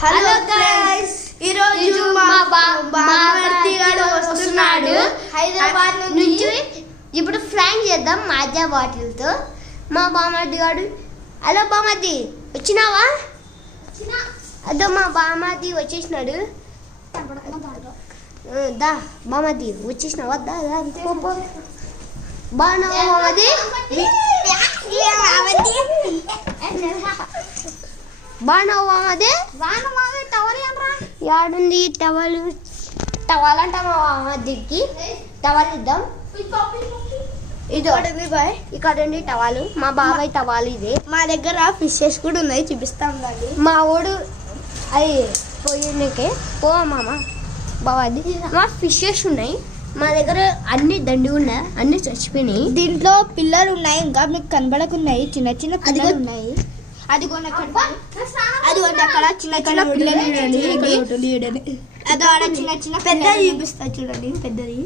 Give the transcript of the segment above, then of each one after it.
Hello guys, ఈ రోజు మా బామర్ది గారు వస్తున్నాడు హైదరాబాద్ నుంచి. ఇప్పుడు ఫ్రాంక్ చేద్దాం మాజా బాటిల్తో. మా బామర్ది గారు, హలో బామర్ది వచ్చినావా? అదో మా బామర్ది వచ్చేసినాడు. దా బామర్ది వచ్చేసినావా? దా బాగున్నావా బామర్ది? బాగున్నావా బామర్ది? యాడుంది టవల్? టవల్ అంట మా బామర్దికి. టవల్ ఇద్దాం. ఇది బాయ్, ఇక్కడ ఉంది టవాలు. మా బాబాయ్ టవాలు ఇదే. మా దగ్గర ఫిషెస్ కూడా ఉన్నాయి, చూపిస్తాం దాన్ని. మా ఓడు అవి పోయినకే పో మామ బాబాది. మా ఫిషెస్ ఉన్నాయి మా దగ్గర, అన్ని దండి ఉన్నాయి, అన్ని చచ్చిపోయినాయి. దీంట్లో పిల్లలు ఉన్నాయి, ఇంకా మీకు కనబడకున్నాయి, చిన్న చిన్న పిల్లలు ఉన్నాయి. అదిగోండి అక్కడ చిన్న చిన్న పిల్లలు అదో ఆడ చిన్న చిన్న పెద్దది చూపిస్తా చూడండి. పెద్దది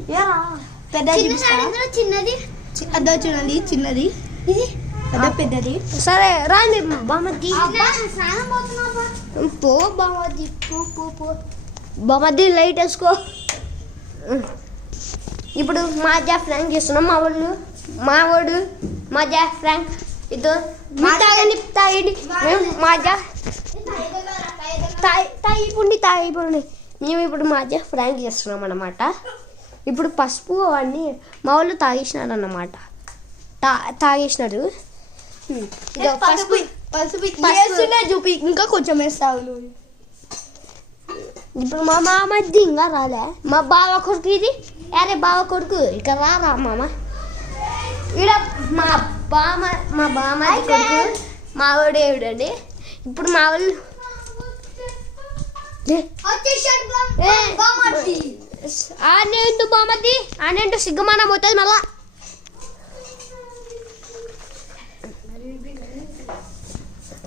చిన్నది అదో చూడండి, చిన్నది అదో పెద్దది. సరే రాండి బామర్ది. పో బామర్ది, పో బామర్ది. లైట్ వేసుకో. ఇప్పుడు మాజా ఫ్రాంక్ చేస్తున్నాం. మా వాడు మాజా ఫ్రాంక్. ఇదో తాగండి మేము మాజా తాగిపోండి. మేము ఇప్పుడు మాజా ఫ్రాంక్ చేస్తున్నాం అన్నమాట. ఇప్పుడు పసుపు అవన్నీ మా వాళ్ళు తాగేసినారు అన్నమాట. తాగేసినారు. ఇదో పసుపు చూపి, ఇంకా కొంచెం వేస్తావు. ఇప్పుడు మా మామది ఇంకా రాలే. మా బావ కొడుకు ఇది. అరే బావ కొడుకు ఇక్కడ రా మామ. ఇక్కడ మా బామది కొడుకు మా వాడు ఏమిటండి. ఇప్పుడు మా వాళ్ళు ఆనేంటూ బామది, ఆనేంటూ సిగ్గుమానం అవుతుంది మళ్ళా.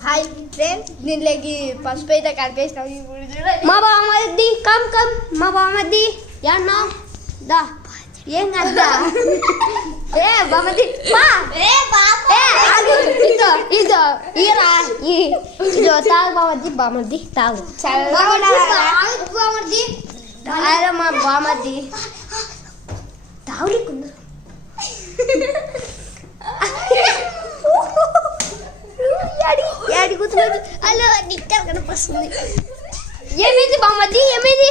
హాయ్ ఫ్రెండ్స్, దీనిలోకి పసుపు అయితే కలిపేసినాం. మా బామది కమ్ మా బామది యాన్నా దా. ఏం కదా ఏ బామది ఇదో తాగు బామది తాగు. అరే మా బామది తాగులేకున్నా. అడుగుతున్నాడు. హలో నిక్క కనిపిస్తుంది. ఏమైంది బామది? ఏమైంది?